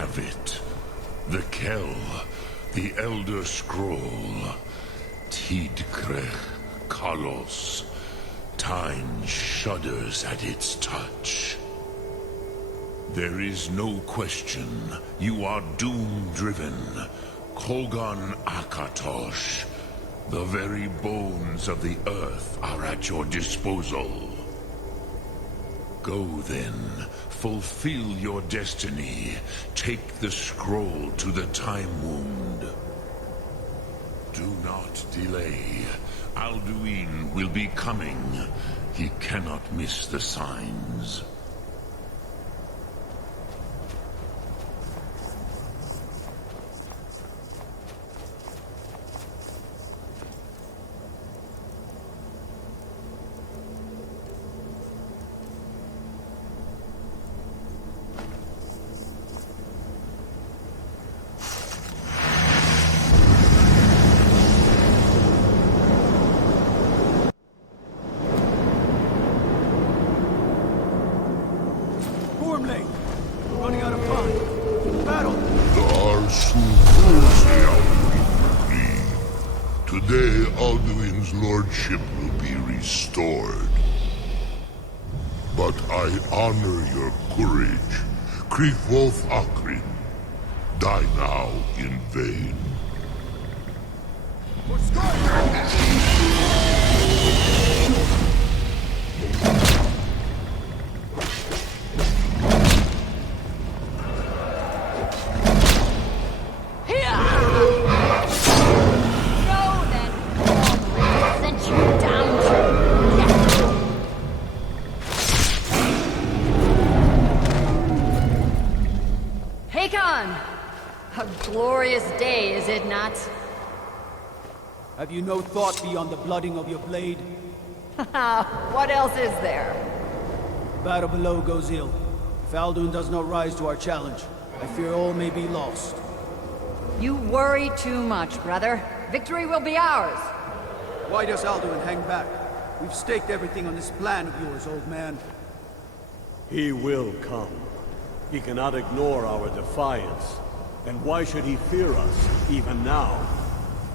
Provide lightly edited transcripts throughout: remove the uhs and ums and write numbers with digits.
have it. The Kell, the Elder Scroll. Tidkrech Kalos. Time shudders at its touch. There is no question. You are doom-driven. Kogan Akatosh. The very bones of the earth are at your disposal. Go then. Fulfill your destiny. Take the scroll to the Time Wound. Do not delay. Alduin will be coming. He cannot miss the signs. Running out of time. Battle! Today, Alduin's lordship will be restored. But I honor your courage. Krifwolf Akrin. Die now in vain. What's going A glorious day, is it not? Have you no thought beyond the blooding of your blade? What else is there? Battle below goes ill. If Alduin does not rise to our challenge, I fear all may be lost. You worry too much, brother. Victory will be ours. Why does Alduin hang back? We've staked everything on this plan of yours, old man. He will come. He cannot ignore our defiance. And why should he fear us, even now?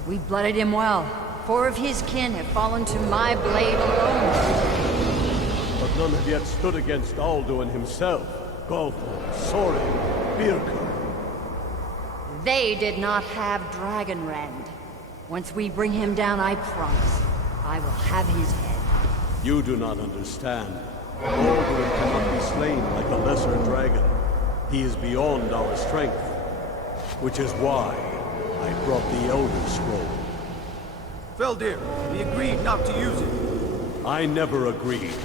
We blooded him well. 4 of his kin have fallen to my blade alone. But none have yet stood against Alduin himself. Golthor, Sorin, Birka. They did not have Dragonrend. Once we bring him down, I promise, I will have his head. You do not understand. Alduin cannot be slain like a lesser dragon. He is beyond our strength. Which is why I brought the Elder Scroll. Feldir, we agreed not to use it. I never agreed. If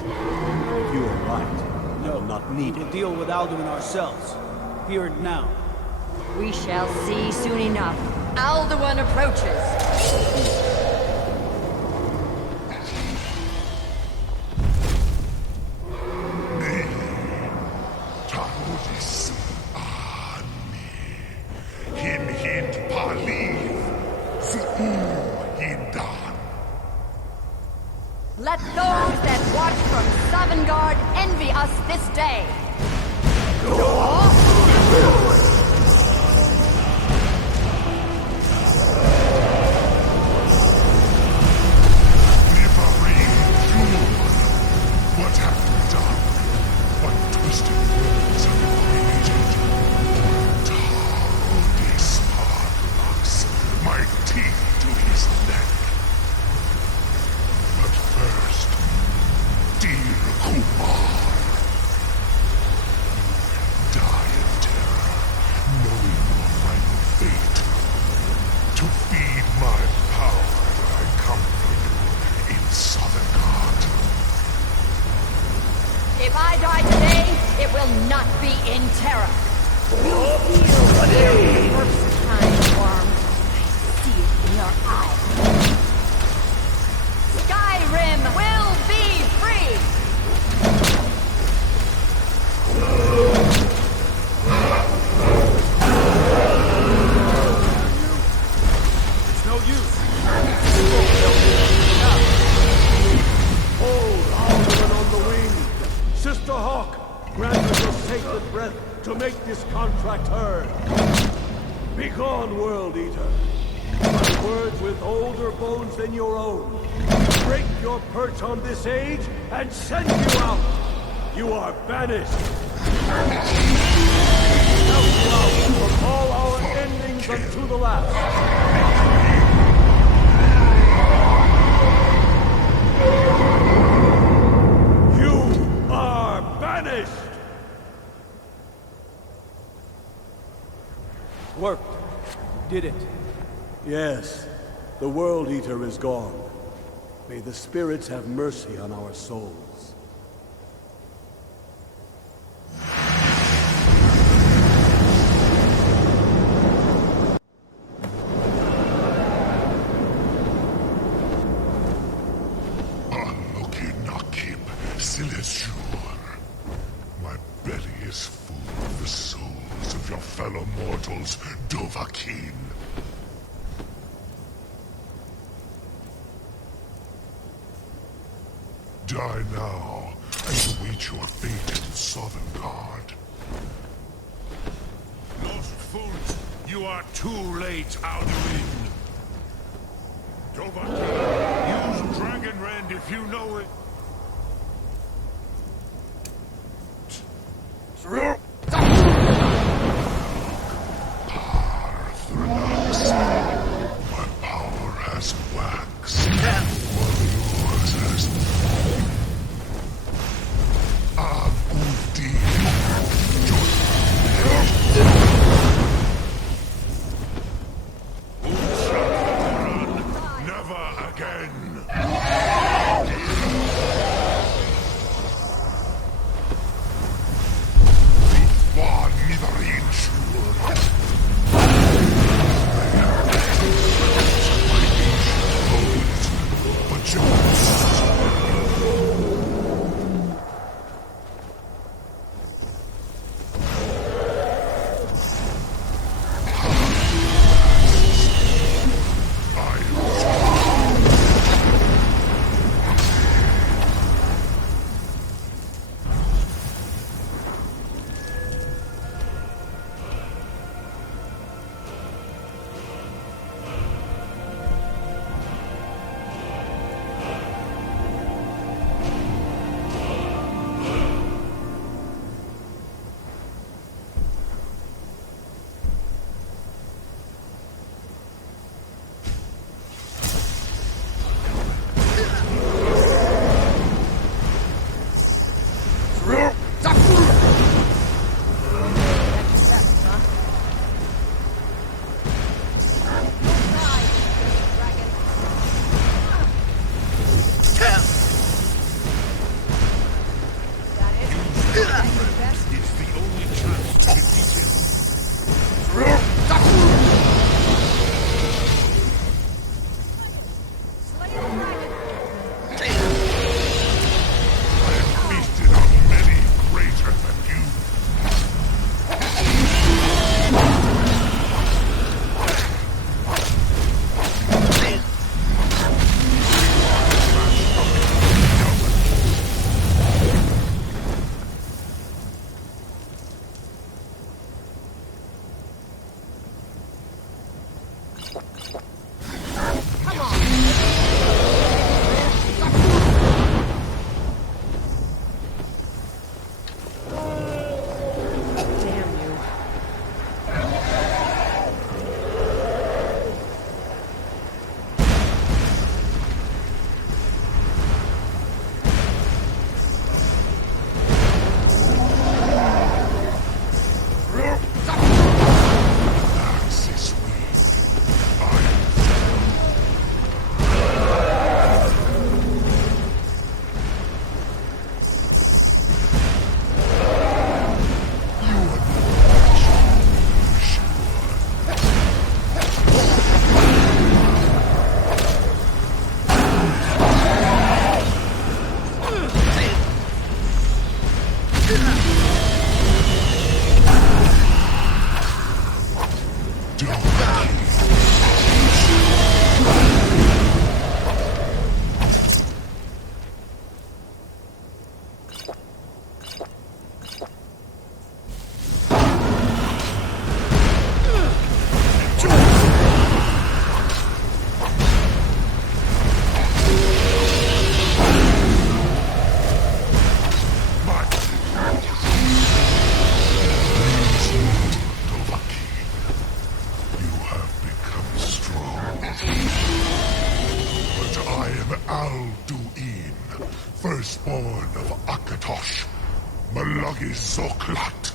you are right, I will not need We'll it. deal with Alduin ourselves. Here and now. We shall see soon enough. Alduin approaches. Let those that watch from Sovngarde envy us this day. What have we done? What twisted words have we created? Taro Despard locks my teeth to his neck. But first, dear Kumar, die. Begone, World Eater. My words with older bones than your own. Break your perch on this age and send you out. You are banished. Out from all our endings unto the last. You are banished. Worked. Did it. Yes, the World Eater is gone. May the spirits have mercy on our souls. Unlucky Nakib, Silesur. My belly is full of the souls of your fellow mortals, Dovahkiin. Die now, and await your fate in Sovngarde. Lost fools, you are too late, Alduin. Dovahkiin, use Dragon Rend if you know it. My power has waxed, while yours has fallen. Ulti. Never again. War Nidarin Shur. But yours. It's the only chance to defeat him. Feasted on many greater than you. Damn you. Axis weak. I am Katosh, Malagi Zoklat.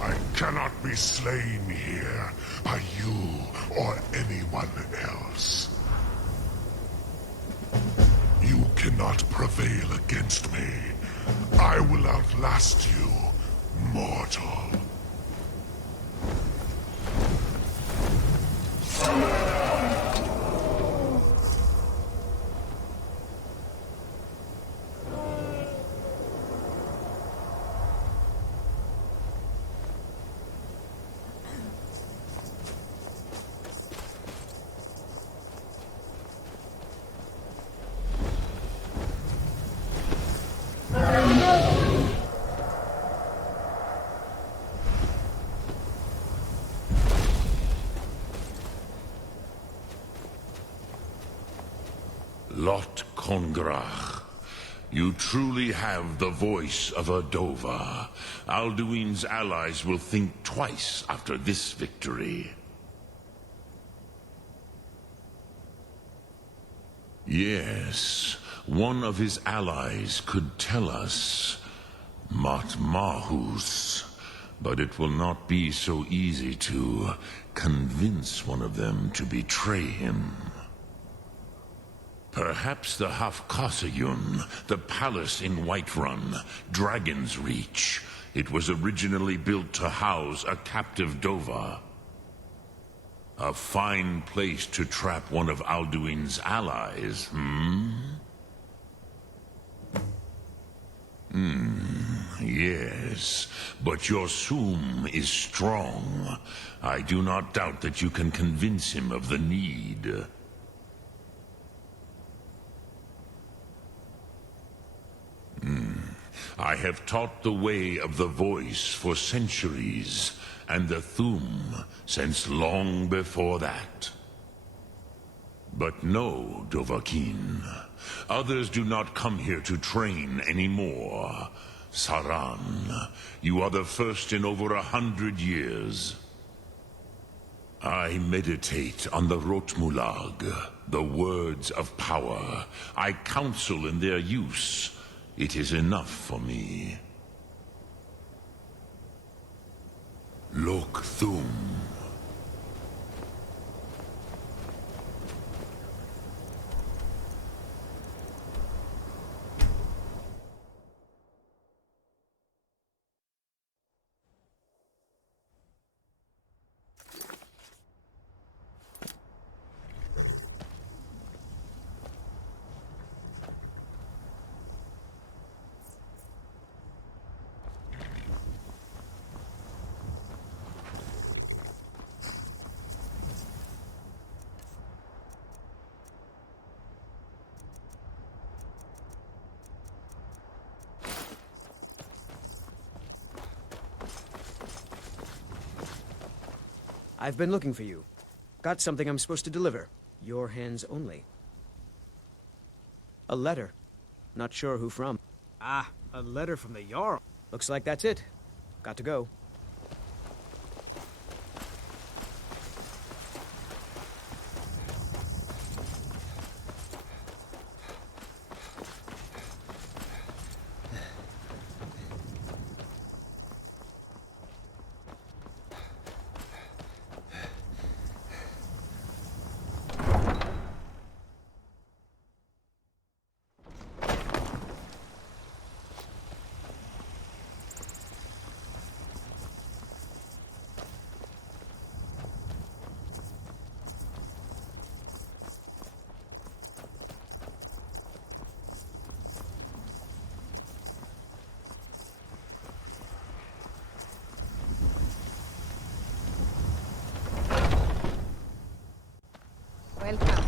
I cannot be slain here by you or anyone else. You cannot prevail against me. I will outlast you, mortal. Lot Kongrach, you truly have the voice of a Dova. Alduin's allies will think twice after this victory. Yes, one of his allies could tell us Matmahus, but it will not be so easy to convince one of them to betray him. Perhaps the Hafkasayun, the palace in Whiterun, Dragon's Reach. It was originally built to house a captive Dova. A fine place to trap one of Alduin's allies, Yes, but your Sum is strong. I do not doubt that you can convince him of the need. I have taught the way of the voice for centuries, and the Thum since long before that. But no, Dovahkiin. Others do not come here to train anymore. Saran, you are the first in over 100 years. I meditate on the Rotmulag, the words of power. I counsel in their use. It is enough for me. Lok Thum. I've been looking for you. Got something I'm supposed to deliver. Your hands only. A letter. Not sure who from. Ah, a letter from the Jarl. Looks like that's it. Got to go. Welcome.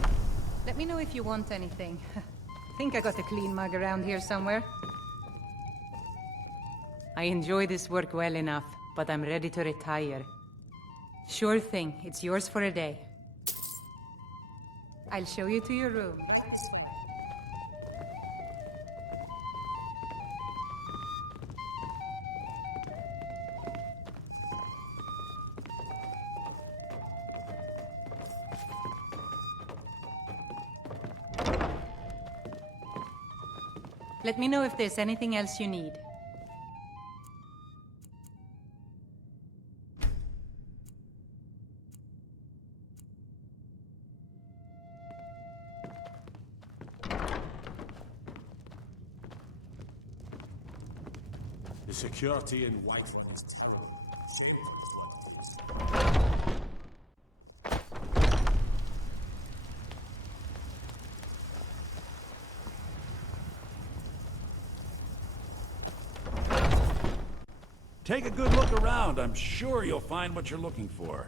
Let me know if you want anything. Think I got a clean mug around here somewhere. I enjoy this work well enough, but I'm ready to retire. Sure thing, it's yours for a day. I'll show you to your room. Let me know if there's anything else you need. The security in White. Take a good look around. I'm sure you'll find what you're looking for.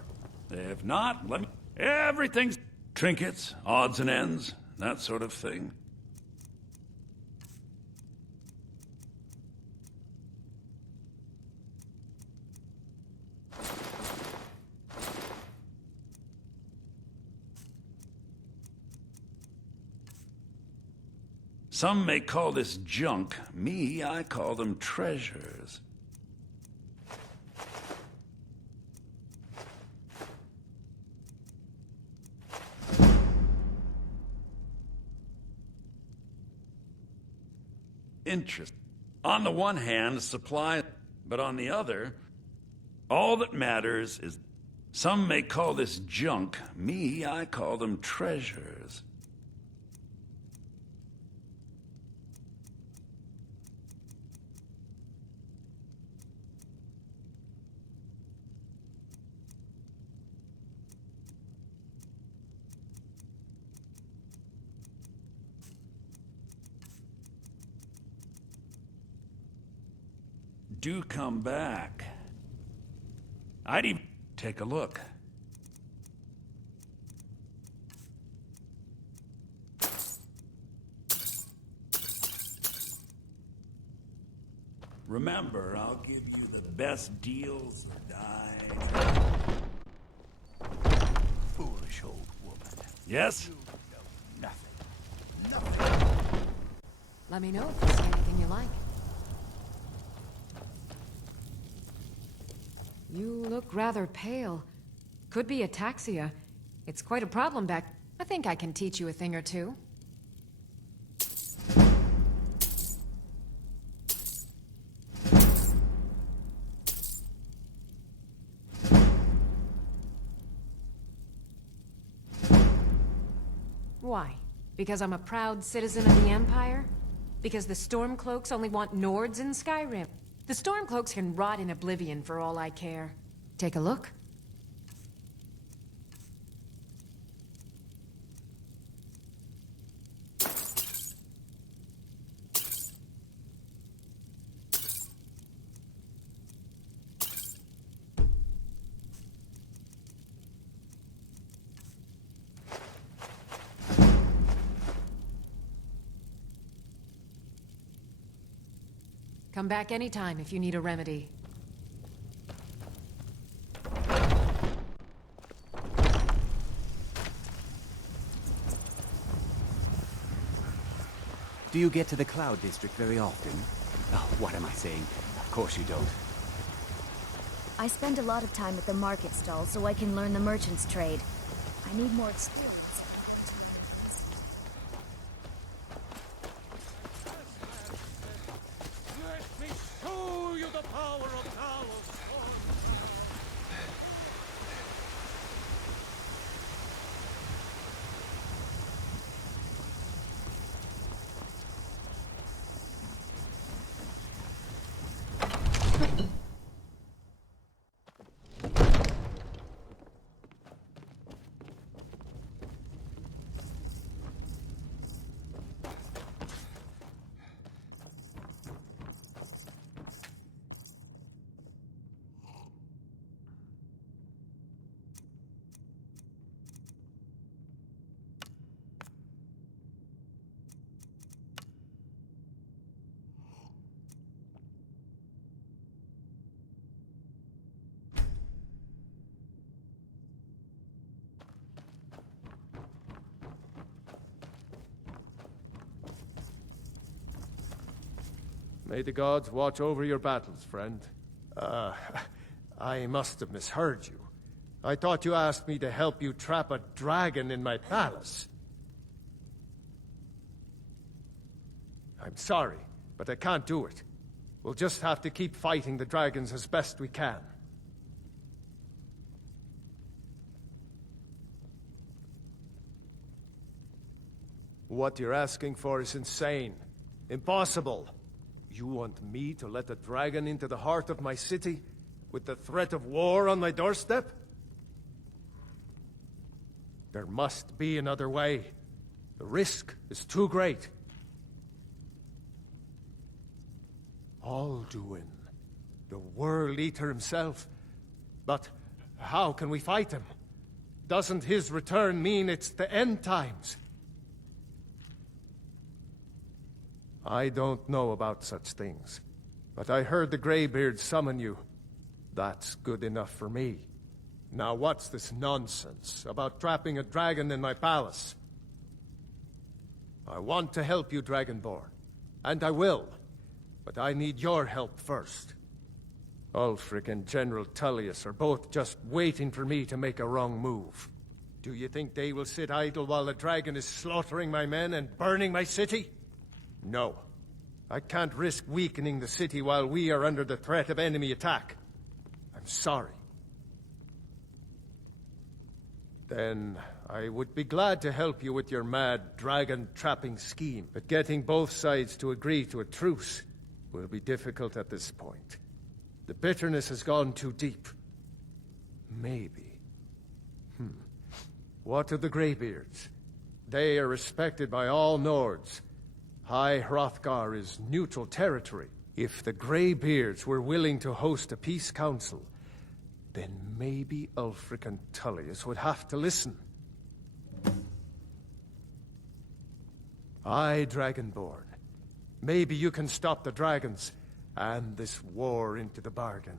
If not, let me... Everything's... Trinkets, odds and ends, that sort of thing. Some may call this junk. Me, I call them treasures. Interest. On the one hand, supply, but on the other, all that matters is... Some may call this junk. Me, I call them treasures. Do come back. I'd even take a look. Remember, I'll give you the best deals that I... Foolish old woman. Yes? Nothing. Let me know if you see anything you like. You look rather pale. Could be ataxia. It's quite a problem back... I think I can teach you a thing or two. Why? Because I'm a proud citizen of the Empire? Because the Stormcloaks only want Nords in Skyrim? The Stormcloaks can rot in oblivion for all I care. Take a look. Come back anytime if you need a remedy. Do you get to the Cloud District very often? Oh, what am I saying? Of course you don't. I spend a lot of time at the market stall so I can learn the merchant's trade. I need more experience. Let me show you the power of Talos. May the gods watch over your battles, friend. I must have misheard you. I thought you asked me to help you trap a dragon in my palace. I'm sorry, but I can't do it. We'll just have to keep fighting the dragons as best we can. What you're asking for is insane. Impossible. You want me to let a dragon into the heart of my city, with the threat of war on my doorstep? There must be another way. The risk is too great. Alduin, the World Eater himself. But how can we fight him? Doesn't his return mean it's the end times? I don't know about such things, but I heard the Greybeard summon you. That's good enough for me. Now what's this nonsense about trapping a dragon in my palace? I want to help you, Dragonborn, and I will, but I need your help first. Ulfric and General Tullius are both just waiting for me to make a wrong move. Do you think they will sit idle while the dragon is slaughtering my men and burning my city? No. I can't risk weakening the city while we are under the threat of enemy attack. I'm sorry. Then I would be glad to help you with your mad dragon-trapping scheme, but getting both sides to agree to a truce will be difficult at this point. The bitterness has gone too deep. Maybe. What of the Greybeards? They are respected by all Nords. High Hrothgar is neutral territory. If the Greybeards were willing to host a peace council, then maybe Ulfric and Tullius would have to listen. Aye, Dragonborn. Maybe you can stop the dragons, and this war into the bargain.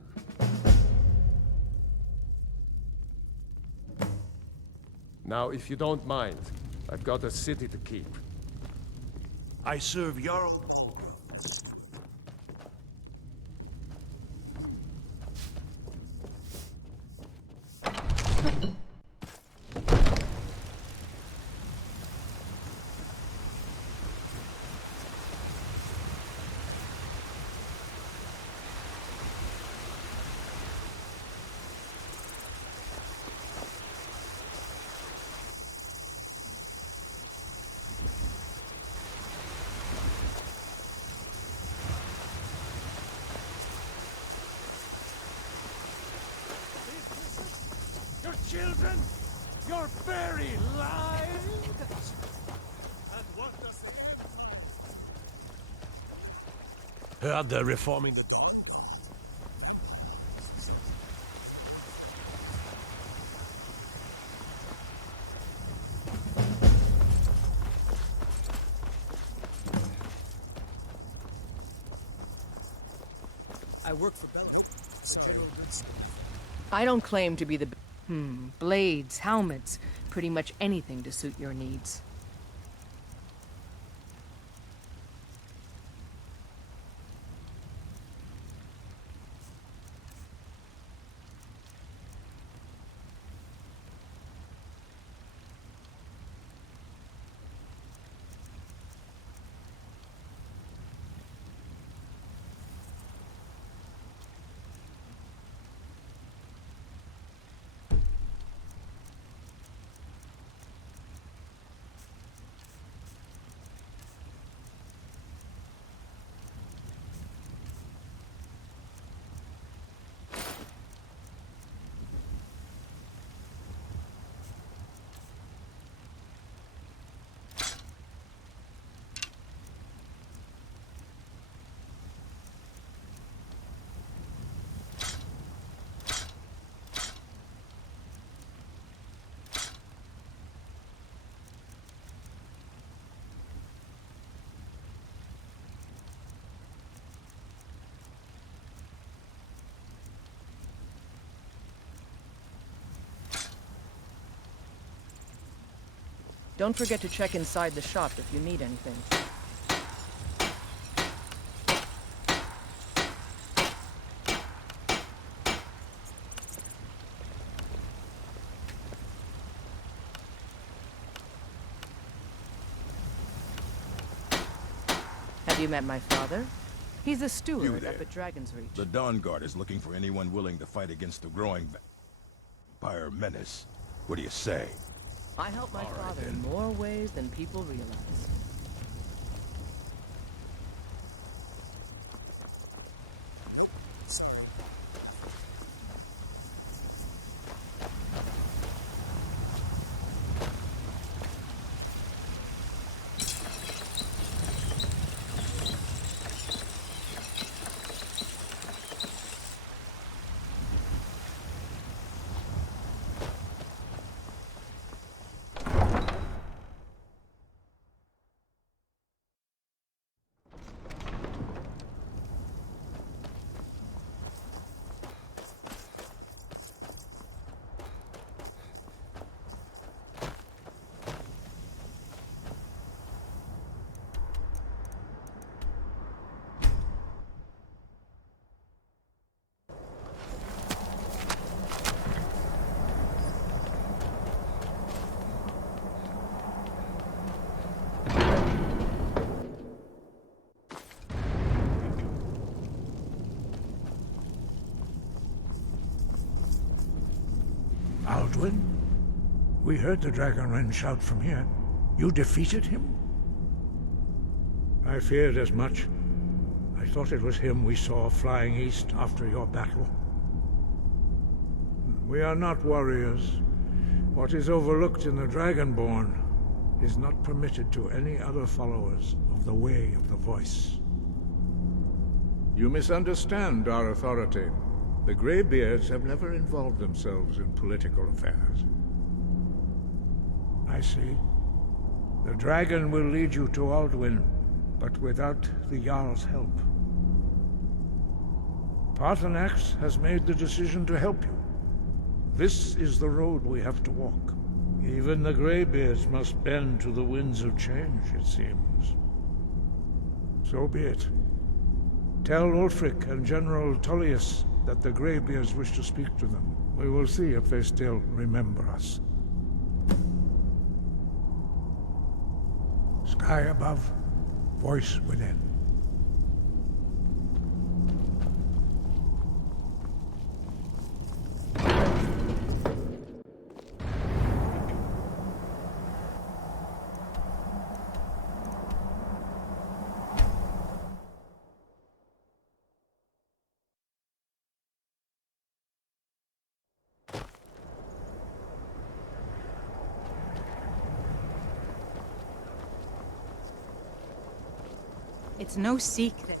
Now, if you don't mind, I've got a city to keep. I serve Jarl. Children, you're very lives. And what does it? Heard they're reforming the dog. I work for Bella. General Goods. I don't claim to be the... blades, helmets, pretty much anything to suit your needs. Don't forget to check inside the shop if you need anything. Have you met my father? He's a steward up at Dragon's Reach. The Dawn Guard is looking for anyone willing to fight against the growing vampire menace. What do you say? I help my father in more ways than people realize. Aldwyn? We heard the Dragonren shout from here. You defeated him? I feared as much. I thought it was him we saw flying east after your battle. We are not warriors. What is overlooked in the Dragonborn is not permitted to any other followers of the Way of the Voice. You misunderstand our authority. The Greybeards have never involved themselves in political affairs. I see. The dragon will lead you to Aldwyn, but without the Jarl's help. Paarthurnax has made the decision to help you. This is the road we have to walk. Even the Greybeards must bend to the winds of change, it seems. So be it. Tell Ulfric and General Tullius that the Greybeards wish to speak to them. We will see if they still remember us. Sky above, voice within. It's no secret.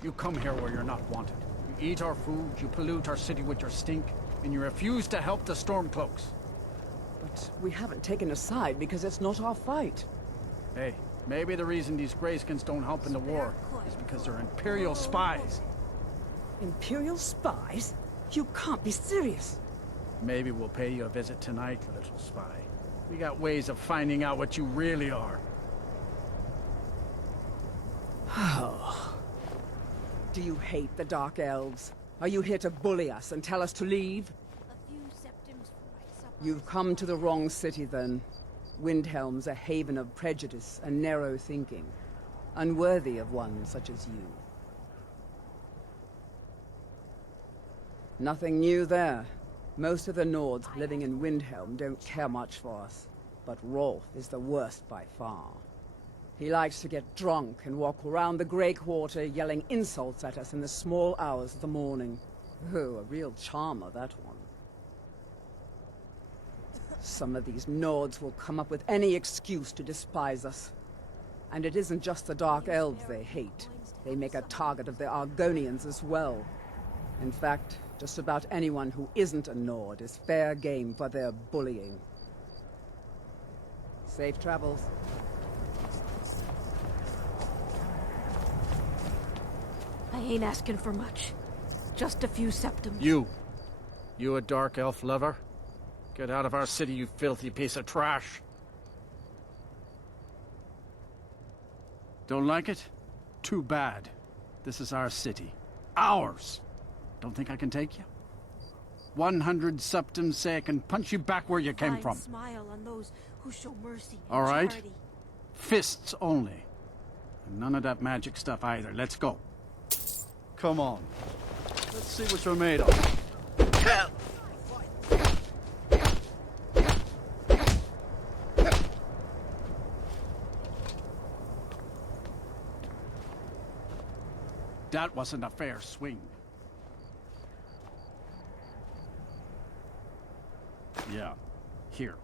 You come here where you're not wanted. You eat our food, you pollute our city with your stink, and you refuse to help the Stormcloaks. But we haven't taken a side because it's not our fight. Hey, maybe the reason these Greyskins don't help in the war is because they're Imperial spies. Imperial spies? You can't be serious. Maybe we'll pay you a visit tonight, little spy. We got ways of finding out what you really are. Oh. Do you hate the Dark Elves? Are you here to bully us and tell us to leave? You've come to the wrong city, then. Windhelm's a haven of prejudice and narrow thinking, unworthy of one such as you. Nothing new there. Most of the Nords living in Windhelm don't care much for us, but Rolf is the worst by far. He likes to get drunk and walk around the Grey Quarter yelling insults at us in the small hours of the morning. Oh, a real charmer, that one. Some of these Nords will come up with any excuse to despise us. And it isn't just the Dark Elves they hate. They make a target of the Argonians as well. In fact, just about anyone who isn't a Nord is fair game for their bullying. Safe travels. I ain't asking for much. Just a few septums. You a Dark Elf lover? Get out of our city, you filthy piece of trash. Don't like it? Too bad. This is our city. Ours! Don't think I can take you? 100 septums say I can punch you back where you came from. Smile on those who show mercy and all right? charity. Fists only. And none of that magic stuff either. Let's go. Come on. Let's see what you're made of. That wasn't a fair swing. Yeah, here.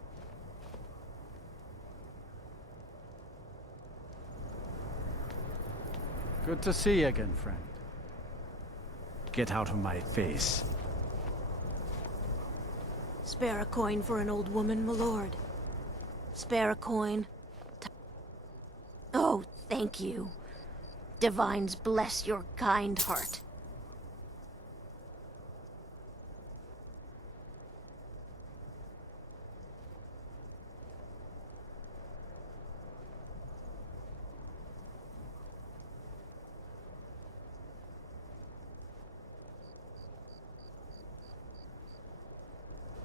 Good to see you again, friend. Get out of my face. Spare a coin for an old woman, my lord. Spare a coin. Oh, thank you. Divines bless your kind heart.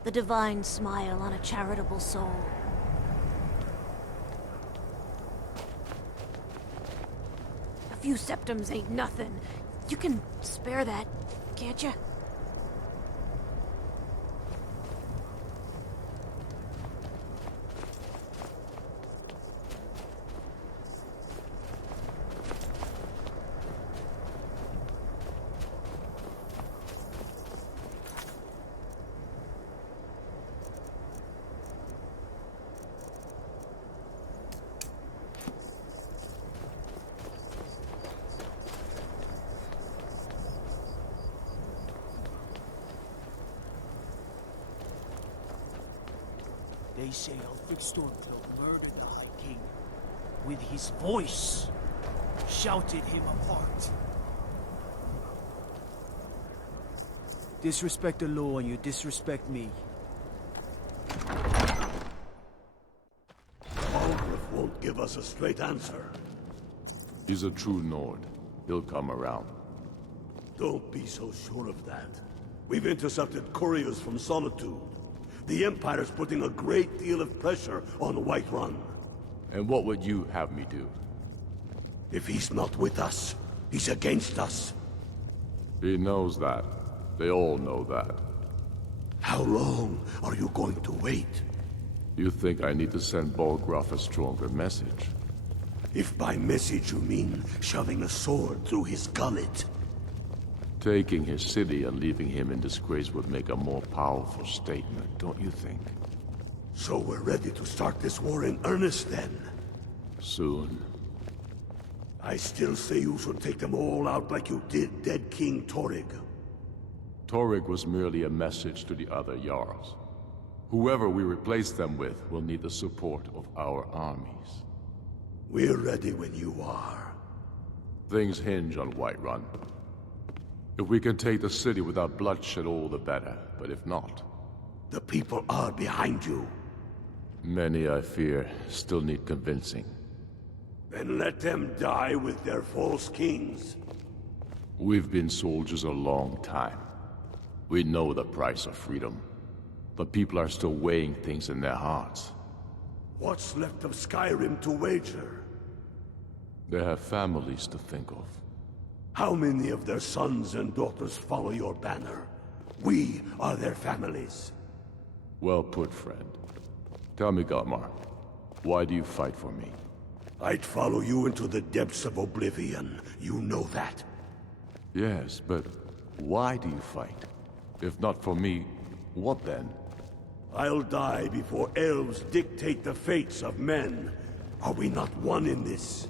The divine smile on a charitable soul. A few septums ain't nothing. You can spare that, can't you? They say Ulfric Stormcloak murdered the High King. With his voice. Shouted him apart. Disrespect the law and you disrespect me. Ulfric won't give us a straight answer. He's a true Nord. He'll come around. Don't be so sure of that. We've intercepted couriers from Solitude. The Empire's putting a great deal of pressure on Whiterun. And what would you have me do? If he's not with us, he's against us. He knows that. They all know that. How long are you going to wait? You think I need to send Bolgraf a stronger message? If by message you mean shoving a sword through his gullet. Taking his city and leaving him in disgrace would make a more powerful statement, don't you think? So we're ready to start this war in earnest then? Soon. I still say you should take them all out like you did dead King Torrig. Torrig was merely a message to the other Jarls. Whoever we replace them with will need the support of our armies. We're ready when you are. Things hinge on Whiterun. If we can take the city without bloodshed, all the better. But if not... The people are behind you. Many, I fear, still need convincing. Then let them die with their false kings. We've been soldiers a long time. We know the price of freedom. But people are still weighing things in their hearts. What's left of Skyrim to wager? They have families to think of. How many of their sons and daughters follow your banner? We are their families. Well put, friend. Tell me, Galmar, why do you fight for me? I'd follow you into the depths of oblivion. You know that. Yes, but why do you fight? If not for me, what then? I'll die before elves dictate the fates of men. Are we not one in this?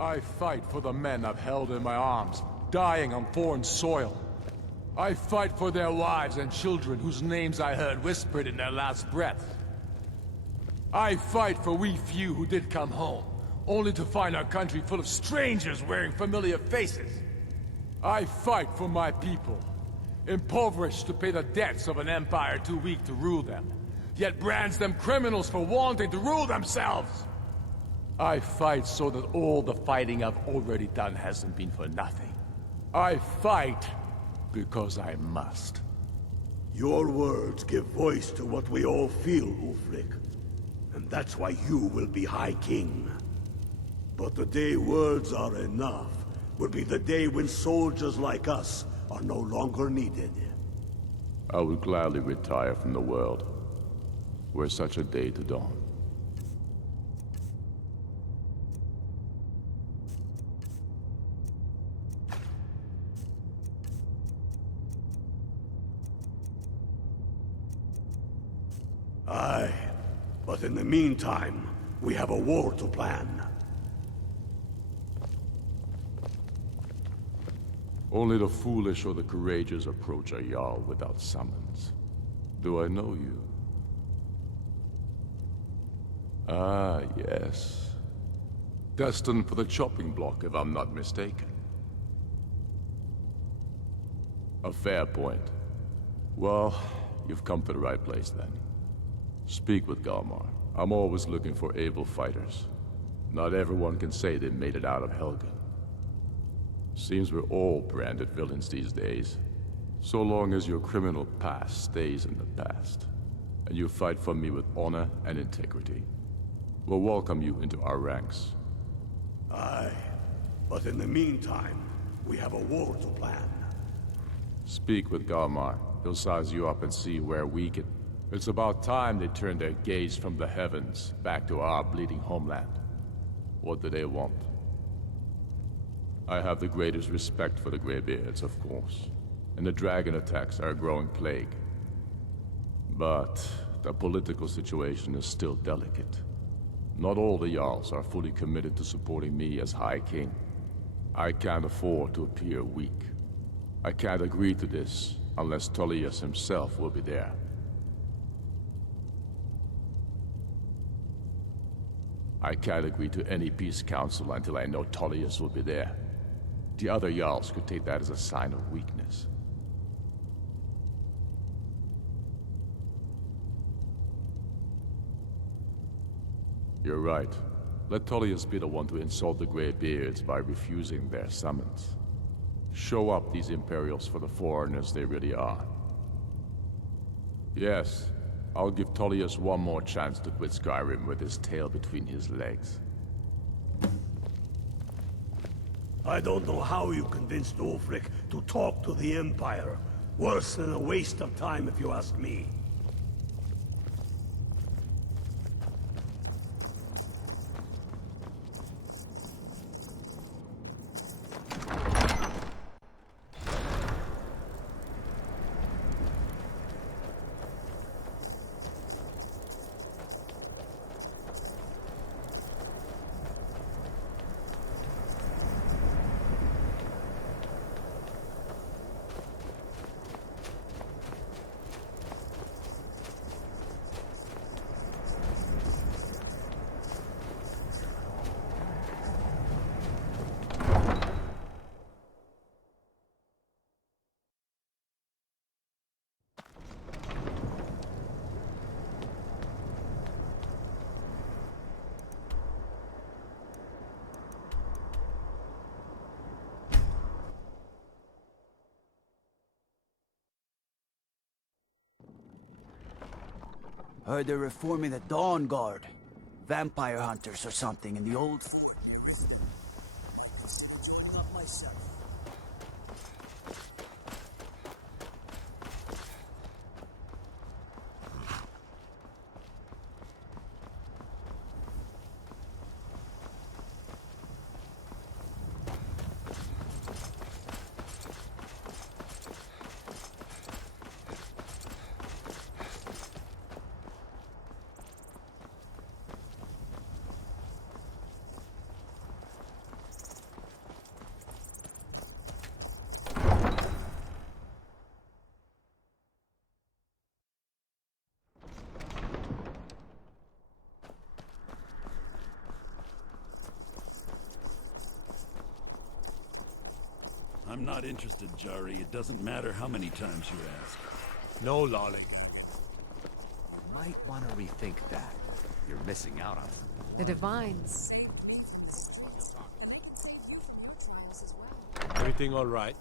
I fight for the men I've held in my arms, dying on foreign soil. I fight for their wives and children whose names I heard whispered in their last breath. I fight for we few who did come home, only to find our country full of strangers wearing familiar faces. I fight for my people, impoverished to pay the debts of an empire too weak to rule them, yet brands them criminals for wanting to rule themselves. I fight so that all the fighting I've already done hasn't been for nothing. I fight because I must. Your words give voice to what we all feel, Ulfric. And that's why you will be High King. But the day words are enough will be the day when soldiers like us are no longer needed. I would gladly retire from the world, were such a day to dawn. Aye, but in the meantime, we have a war to plan. Only the foolish or the courageous approach a Jarl without summons. Do I know you? Ah, yes. Destined for the chopping block, if I'm not mistaken. A fair point. Well, you've come to the right place then. Speak with Galmar. I'm always looking for able fighters. Not everyone can say they made it out of Helgen. Seems we're all branded villains these days. So long as your criminal past stays in the past, and you fight for me with honor and integrity, we'll welcome you into our ranks. Aye, but in the meantime, we have a war to plan. Speak with Galmar. He'll size you up and see where we can... It's about time they turned their gaze from the heavens back to our bleeding homeland. What do they want? I have the greatest respect for the Greybeards, of course, and the dragon attacks are a growing plague. But the political situation is still delicate. Not all the Jarls are fully committed to supporting me as High King. I can't afford to appear weak. I can't agree to this unless Tullius himself will be there. I can't agree to any peace council until I know Tullius will be there. The other Jarls could take that as a sign of weakness. You're right. Let Tullius be the one to insult the Greybeards by refusing their summons. Show up these Imperials for the foreigners they really are. Yes, I'll give Tullius one more chance to quit Skyrim with his tail between his legs. I don't know how you convinced Ulfric to talk to the Empire. Worse than a waste of time, if you ask me. Heard they're reforming the Dawn Guard. Vampire hunters or something in the old fort. Setting up myself. I'm not interested, Jari. It doesn't matter how many times you ask. No, Lolly. You might want to rethink that. You're missing out on something. The Divines. Everything all right?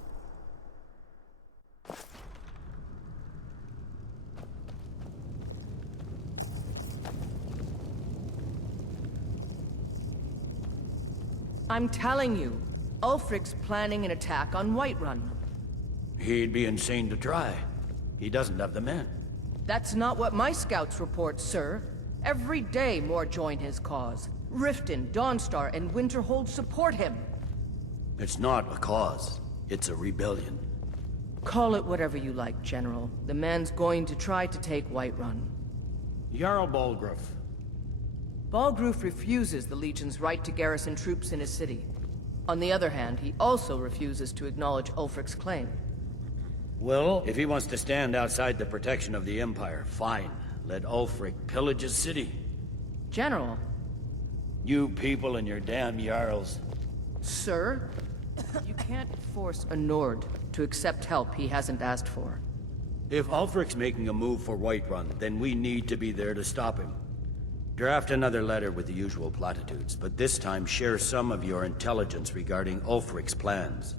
I'm telling you, Ulfric's planning an attack on Whiterun. He'd be insane to try. He doesn't have the men. That's not what my scouts report, sir. Every day more join his cause. Riften, Dawnstar, and Winterhold support him. It's not a cause. It's a rebellion. Call it whatever you like, General. The man's going to try to take Whiterun. Jarl Balgruuf. Balgruuf refuses the Legion's right to garrison troops in his city. On the other hand, he also refuses to acknowledge Ulfric's claim. Well, if he wants to stand outside the protection of the Empire, fine. Let Ulfric pillage his city. General. You people and your damn Jarls. Sir? You can't force a Nord to accept help he hasn't asked for. If Ulfric's making a move for Whiterun, then we need to be there to stop him. Draft another letter with the usual platitudes, but this time share some of your intelligence regarding Ulfric's plans.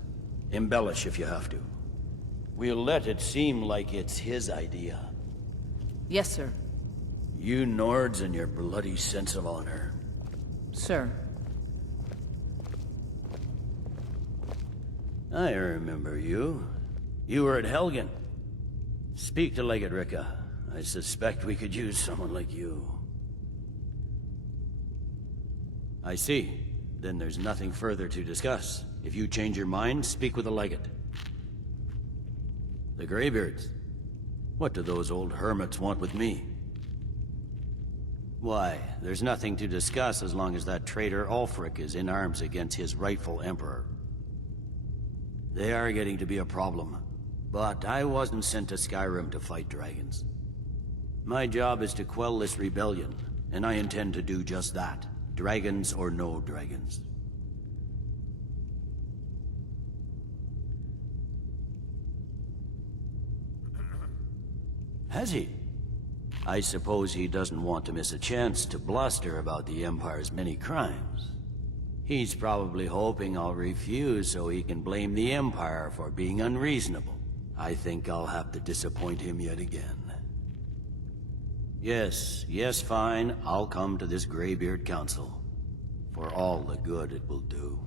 Embellish if you have to. We'll let it seem like it's his idea. Yes, sir. You Nords and your bloody sense of honor. Sir. I remember you. You were at Helgen. Speak to Legate Ricka. I suspect we could use someone like you. I see. Then there's nothing further to discuss. If you change your mind, speak with the Legate. The Greybeards. What do those old hermits want with me? Why, there's nothing to discuss as long as that traitor Ulfric is in arms against his rightful emperor. They are getting to be a problem. But I wasn't sent to Skyrim to fight dragons. My job is to quell this rebellion, and I intend to do just that. Dragons or no dragons. Has he? I suppose he doesn't want to miss a chance to bluster about the Empire's many crimes. He's probably hoping I'll refuse so he can blame the Empire for being unreasonable. I think I'll have to disappoint him yet again. Yes, fine. I'll come to this Greybeard Council. For all the good it will do.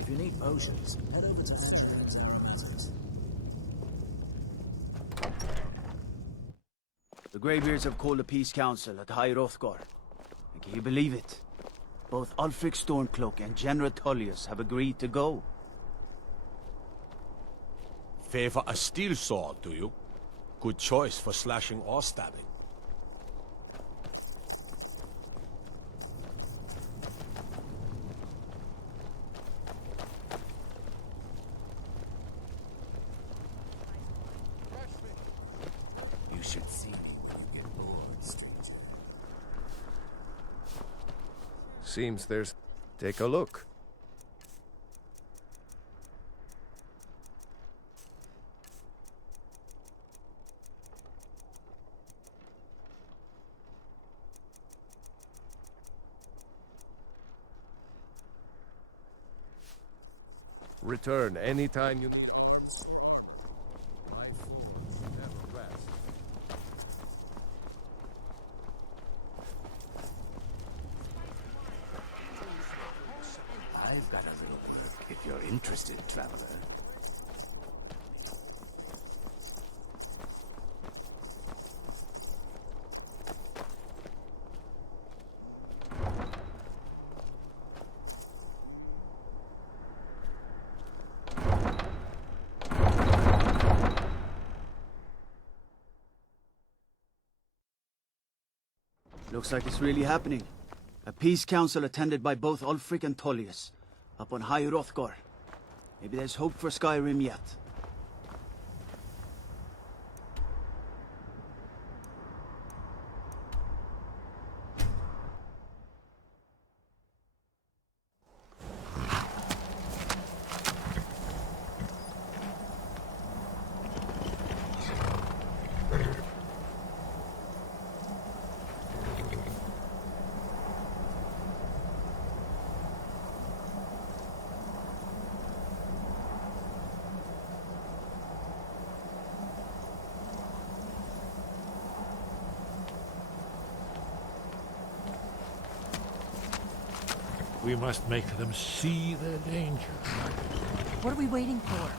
If you need potions, head over to Hedgehog's Aromatics. The Greybeards have called a peace council at High Hrothgar. And can you believe it? Both Ulfric Stormcloak and General Tullius have agreed to go. Favor a steel sword, do you? Good choice for slashing or stabbing. You should see me when you get bored, stranger. Seems there's... Take a look. Return anytime you need a mercy. My foes never rest. I've got a little work if you're interested, traveler. Looks like it's really happening. A peace council attended by both Ulfric and Tullius, up on High Hrothgar. Maybe there's hope for Skyrim yet. We must make them see their danger. What are we waiting for?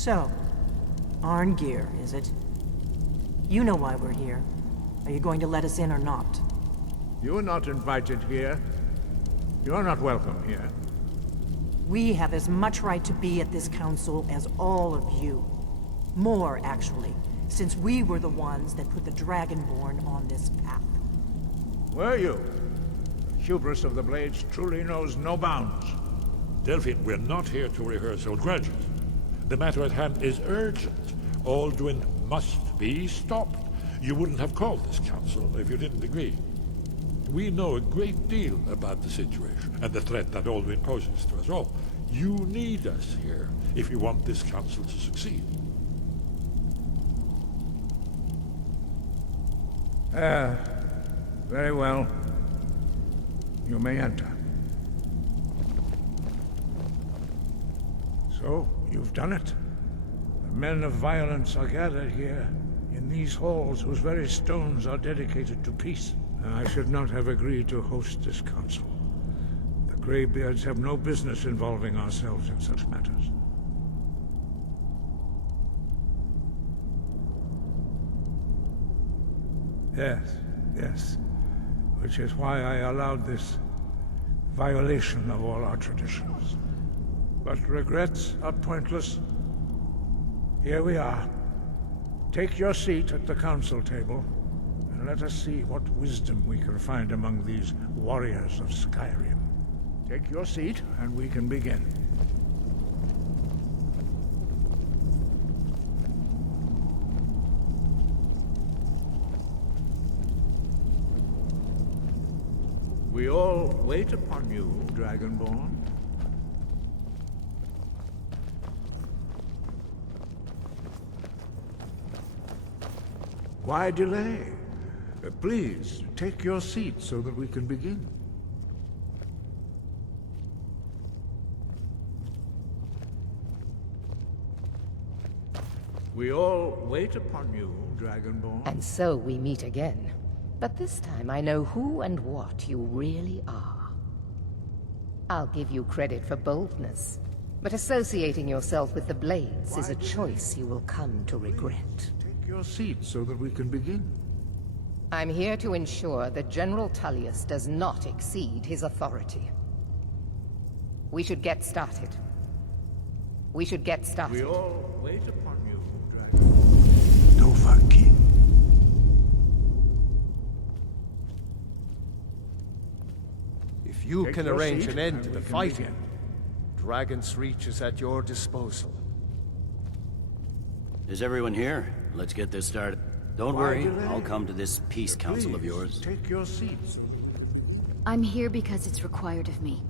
So, Arngeir, is it? You know why we're here. Are you going to let us in or not? You're not invited here. You're not welcome here. We have as much right to be at this council as all of you. More, actually, since we were the ones that put the Dragonborn on this path. Were you? The hubris of the Blades truly knows no bounds. Delphine, we're not here to rehearse old grudges. The matter at hand is urgent. Alduin must be stopped. You wouldn't have called this council if you didn't agree. We know a great deal about the situation and the threat that Alduin poses to us all. You need us here if you want this council to succeed. Very well. You may enter. So, you've done it. The men of violence are gathered here, in these halls whose very stones are dedicated to peace. And I should not have agreed to host this council. The Greybeards have no business involving ourselves in such matters. Yes. Which is why I allowed this violation of all our traditions. But regrets are pointless. Here we are. Take your seat at the council table, and let us see what wisdom we can find among these warriors of Skyrim. Take your seat, and we can begin. We all wait upon you, Dragonborn. Why delay? Please, take your seat so that we can begin. We all wait upon you, Dragonborn. And so we meet again. But this time I know who and what you really are. I'll give you credit for boldness, but associating yourself with the Blades is a choice you will come to regret. Take your seat so that we can begin. I'm here to ensure that General Tullius does not exceed his authority. We should get started. We all wait upon you, Dovahkiin. If you Take can your arrange seat an end and to we the can fighting, begin. Dragon's Reach is at your disposal. Is everyone here? Let's get this started. Don't Why worry, delay? I'll come to this peace council of Please, yours. Take your seats. I'm here because it's required of me.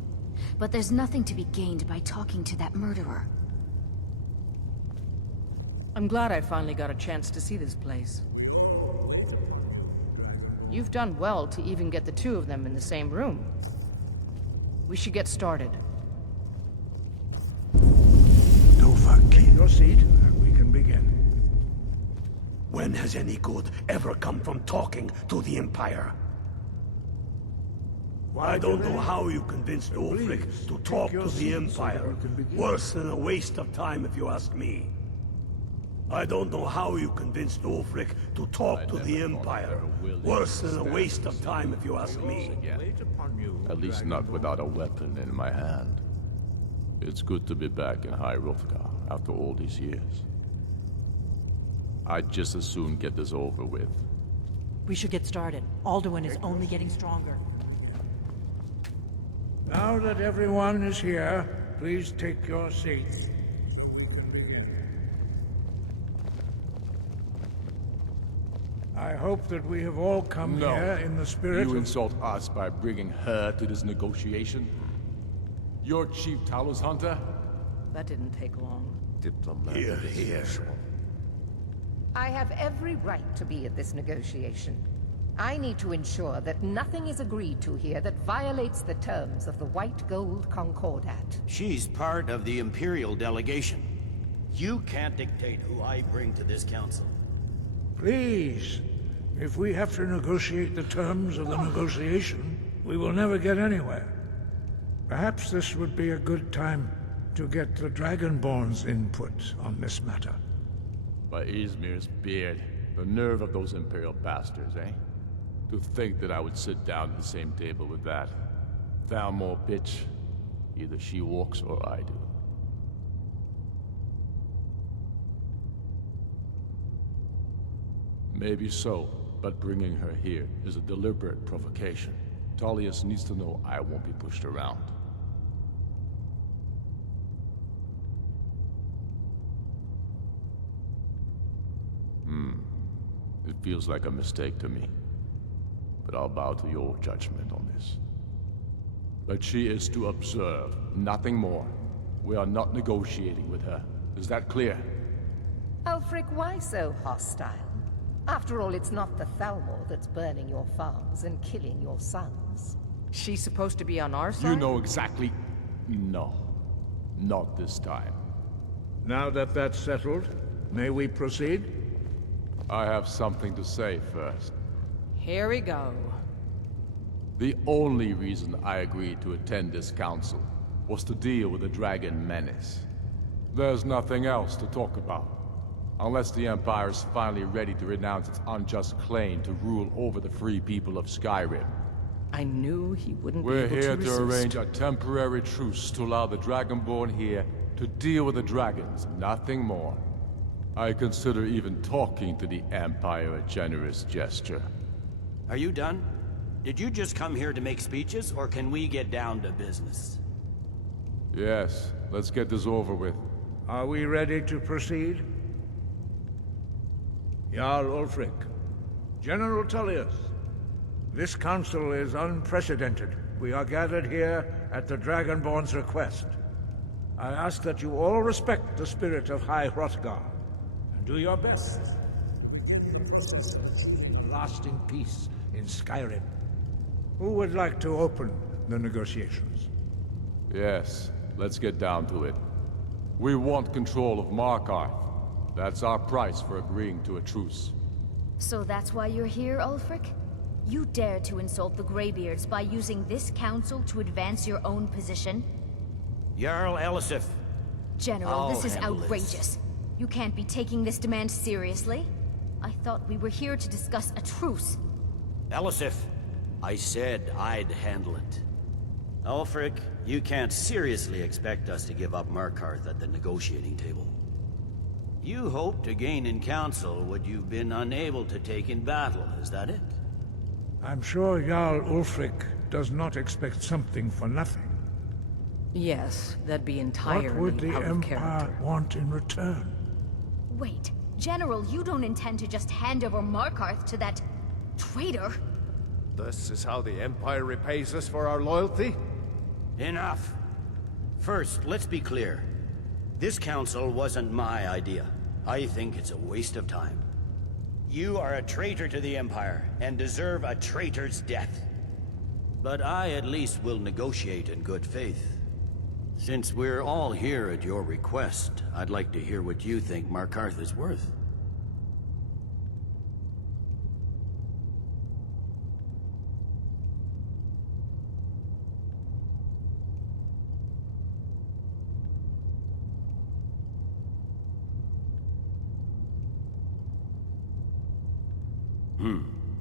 But there's nothing to be gained by talking to that murderer. I'm glad I finally got a chance to see this place. You've done well to even get the two of them in the same room. We should get started. Take your seat, and we can begin. When has any good ever come from talking to the Empire? I don't know how you convinced Ulfric to talk to the Empire. Worse than a waste of time, if you ask me. I don't know how you convinced Ulfric to talk to the Empire. Worse than a waste of time, if you ask me. At least not without a weapon in my hand. It's good to be back in High Hrothgar after all these years. I'd just as soon get this over with. We should get started. Alduin is only getting stronger. Now that everyone is here, please take your seat. We can begin. I hope that we have all come No. here in the spirit You of... insult us by bringing her to this negotiation? You're Chief Talos Hunter? That didn't take long. Diplomatic Here, as here. usual. I have every right to be at this negotiation. I need to ensure that nothing is agreed to here that violates the terms of the White Gold Concordat. She's part of the Imperial delegation. You can't dictate who I bring to this council. Please, if we have to negotiate the terms of the negotiation, we will never get anywhere. Perhaps this would be a good time to get the Dragonborn's input on this matter. By Izmir's beard, the nerve of those Imperial bastards, eh? To think that I would sit down at the same table with that Thalmor bitch. Either she walks or I do. Maybe so, but bringing her here is a deliberate provocation. Tullius needs to know I won't be pushed around. It feels like a mistake to me. But I'll bow to your judgment on this. But she is to observe, nothing more. We are not negotiating with her. Is that clear? Ulfric, why so hostile? After all, it's not the Thalmor that's burning your farms and killing your sons. She's supposed to be on our side? You know exactly... No. Not this time. Now that that's settled, may we proceed? I have something to say first. Here we go. The only reason I agreed to attend this council was to deal with the Dragon Menace. There's nothing else to talk about. Unless the Empire is finally ready to renounce its unjust claim to rule over the free people of Skyrim. I knew he wouldn't be We're able here to to arrange a temporary truce to allow the Dragonborn here to deal with the dragons, nothing more. I consider even talking to the Empire a generous gesture. Are you done? Did you just come here to make speeches, or can we get down to business? Yes, let's get this over with. Are we ready to proceed? Jarl Ulfric, General Tullius, this council is unprecedented. We are gathered here at the Dragonborn's request. I ask that you all respect the spirit of High Hrothgar, and do your best to give lasting peace in Skyrim. Who would like to open the negotiations? Yes, let's get down to it. We want control of Markarth. That's our price for agreeing to a truce. So that's why you're here, Ulfric? You dare to insult the Greybeards by using this council to advance your own position? Jarl Elisif. General, this is handle outrageous. You can't be taking this demand seriously. I thought we were here to discuss a truce. Elisif, I said I'd handle it. Ulfric, you can't seriously expect us to give up Markarth at the negotiating table. You hoped to gain in council what you've been unable to take in battle, is that it? I'm sure Jarl Ulfric does not expect something for nothing. Yes, that'd be entirely What would the out of Empire character. want in return? Wait, General, you don't intend to just hand over Markarth to that traitor? This is how the Empire repays us for our loyalty? Enough. First, let's be clear. This council wasn't my idea. I think it's a waste of time. You are a traitor to the Empire, and deserve a traitor's death. But I at least will negotiate in good faith. Since we're all here at your request, I'd like to hear what you think Markarth is worth.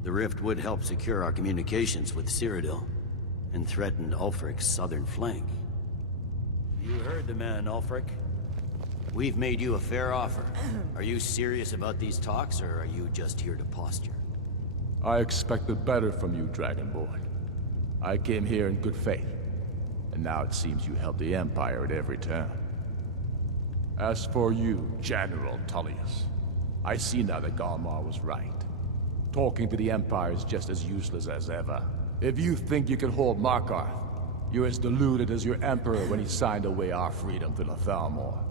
The rift would help secure our communications with Cyrodiil, and threaten Ulfric's southern flank. You heard the man, Ulfric. We've made you a fair offer. Are you serious about these talks, or are you just here to posture? I expected better from you, Dragonborn. I came here in good faith, and now it seems you help the Empire at every turn. As for you, General Tullius, I see now that Galmar was right. Talking to the Empire is just as useless as ever. If you think you can hold Markarth, you're as deluded as your Emperor when he signed away our freedom to the Thalmor.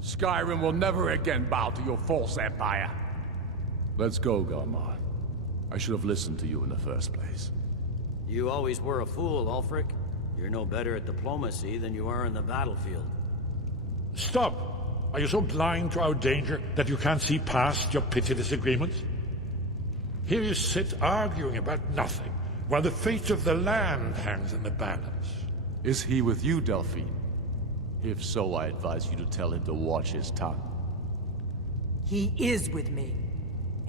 Skyrim will never again bow to your false empire. Let's go, Galmar. I should have listened to you in the first place. You always were a fool, Ulfric. You're no better at diplomacy than you are in the battlefield. Stop! Are you so blind to our danger that you can't see past your petty disagreements? Here you sit arguing about nothing, while the fate of the land hangs in the balance. Is he with you, Delphine? If so, I advise you to tell him to watch his tongue. He is with me.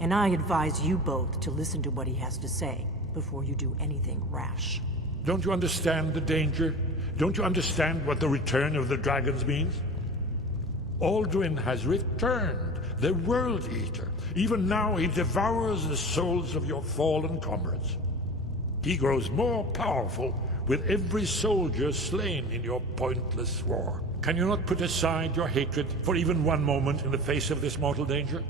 And I advise you both to listen to what he has to say before you do anything rash. Don't you understand the danger? Don't you understand what the return of the dragons means? Alduin has returned, the World Eater. Even now he devours the souls of your fallen comrades. He grows more powerful with every soldier slain in your pointless war. Can you not put aside your hatred for even one moment in the face of this mortal danger?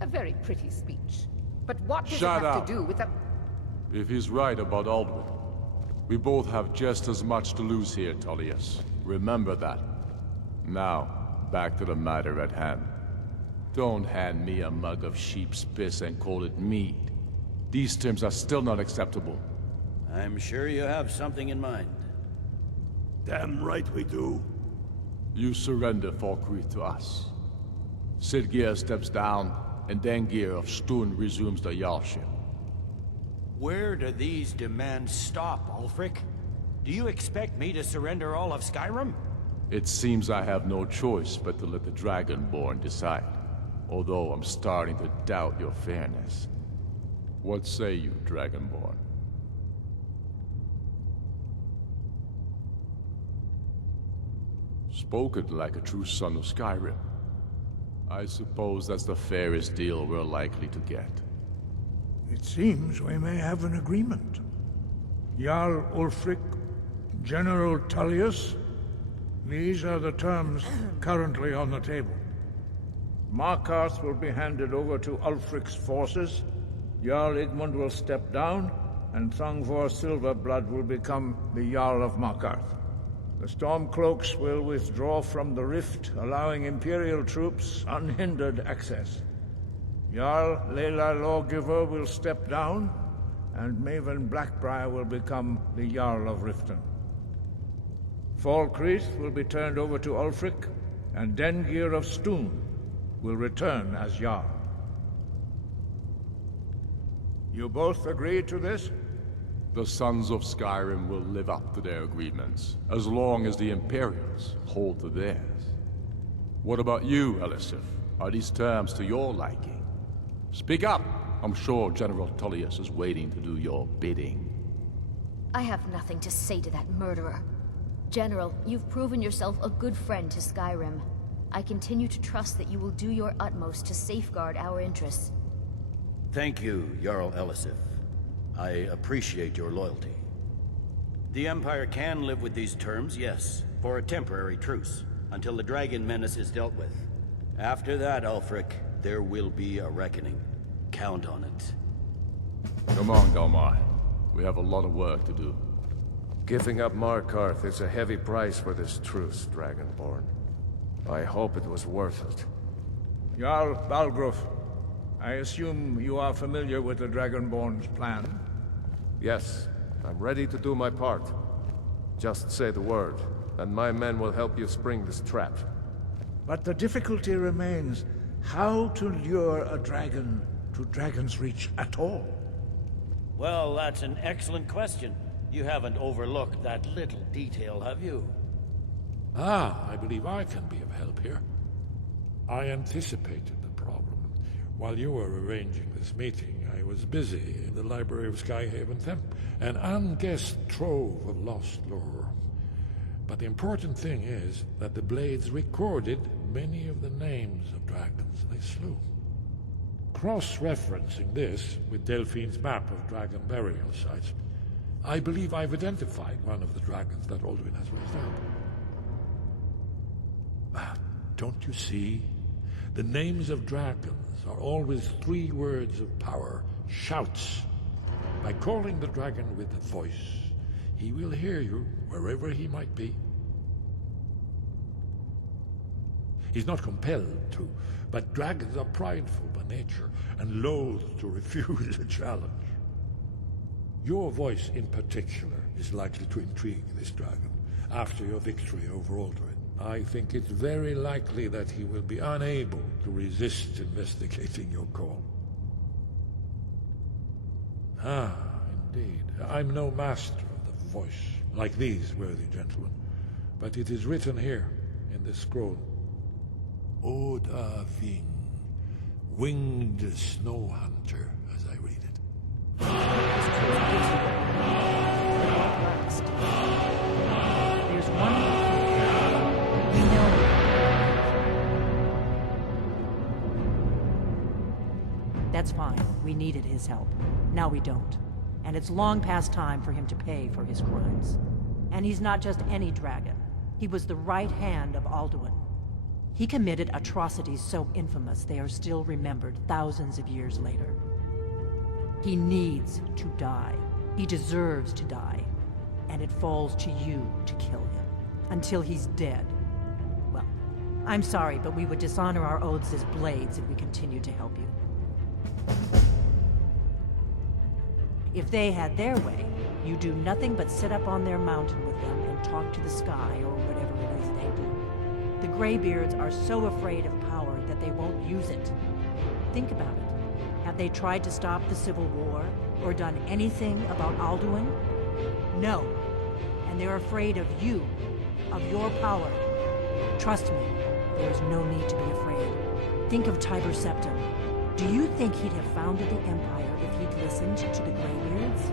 A very pretty speech. But what does Shut it have up. to do with the... If he's right about Alduin, we both have just as much to lose here, Tullius. Remember that. Now, back to the matter at hand. Don't hand me a mug of sheep's piss and call it mead. These terms are still not acceptable. I'm sure you have something in mind. Damn right we do. You surrender Falkreath to us. Sidgeir steps down, and Dengir of Stun resumes the Jarlship. Where do these demands stop, Ulfric? Do you expect me to surrender all of Skyrim? It seems I have no choice but to let the Dragonborn decide. Although I'm starting to doubt your fairness. What say you, Dragonborn? Spoken like a true son of Skyrim. I suppose that's the fairest deal we're likely to get. It seems we may have an agreement. Jarl Ulfric, General Tullius, these are the terms currently on the table. Markarth will be handed over to Ulfric's forces, Jarl Igmund will step down, and Thangvor Silverblood will become the Jarl of Markarth. The Stormcloaks will withdraw from the rift, allowing Imperial troops unhindered access. Jarl Leila Lawgiver will step down, and Maven Blackbriar will become the Jarl of Riften. Falkreath will be turned over to Ulfric, and Dengir of Stun will return as Jarl. You both agree to this? The Sons of Skyrim will live up to their agreements, as long as the Imperials hold to theirs. What about you, Elisif? Are these terms to your liking? Speak up! I'm sure General Tullius is waiting to do your bidding. I have nothing to say to that murderer. General, you've proven yourself a good friend to Skyrim. I continue to trust that you will do your utmost to safeguard our interests. Thank you, Jarl Elisif. I appreciate your loyalty. The Empire can live with these terms, yes, for a temporary truce, until the dragon menace is dealt with. After that, Ulfric, there will be a reckoning. Count on it. Come on, Dalmar. We have a lot of work to do. Giving up Markarth is a heavy price for this truce, Dragonborn. I hope it was worth it. Jarl Balgruuf, I assume you are familiar with the Dragonborn's plan? Yes, I'm ready to do my part. Just say the word, and my men will help you spring this trap. But the difficulty remains how to lure a dragon to Dragon's Reach at all. Well, that's an excellent question. You haven't overlooked that little detail, have you? Ah, I believe I can be of help here. I anticipated the problem. While you were arranging this meeting, I was busy in the library of Skyhaven Temple, an unguessed trove of lost lore. But the important thing is that the Blades recorded many of the names of dragons they slew. Cross-referencing this with Delphine's map of dragon burial sites, I believe I've identified one of the dragons that Alduin has raised up. Don't you see? The names of dragons are always 3 words of power, shouts. By calling the dragon with a voice, he will hear you wherever he might be. He's not compelled to, but dragons are prideful by nature and loath to refuse a challenge. Your voice in particular is likely to intrigue this dragon after your victory over Alduin. I think it's very likely that he will be unable to resist investigating your call. Ah, indeed. I'm no master of the voice like these worthy gentlemen. But it is written here, in this scroll. Oda Ving, winged snow hunter, as I read it. There's one more thing. We know. That's fine. We needed his help. Now we don't. And it's long past time for him to pay for his crimes. And he's not just any dragon. He was the right hand of Alduin. He committed atrocities so infamous they are still remembered thousands of years later. He needs to die. He deserves to die. And it falls to you to kill him. Until he's dead. Well, I'm sorry, but we would dishonor our oaths as blades if we continued to help you. If they had their way, you do nothing but sit up on their mountain with them and talk to the sky or whatever it is they do. The Greybeards are so afraid of power that they won't use it. Think about it. Have they tried to stop the Civil War or done anything about Alduin? No. And they're afraid of you, of your power. Trust me, there's no need to be afraid. Think of Tiber Septim. Do you think he'd have founded the Empire if he'd listened to the Greybeards?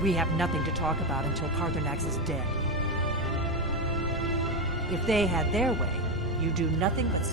We have nothing to talk about until Paarthurnax is dead. If they had their way, you do nothing but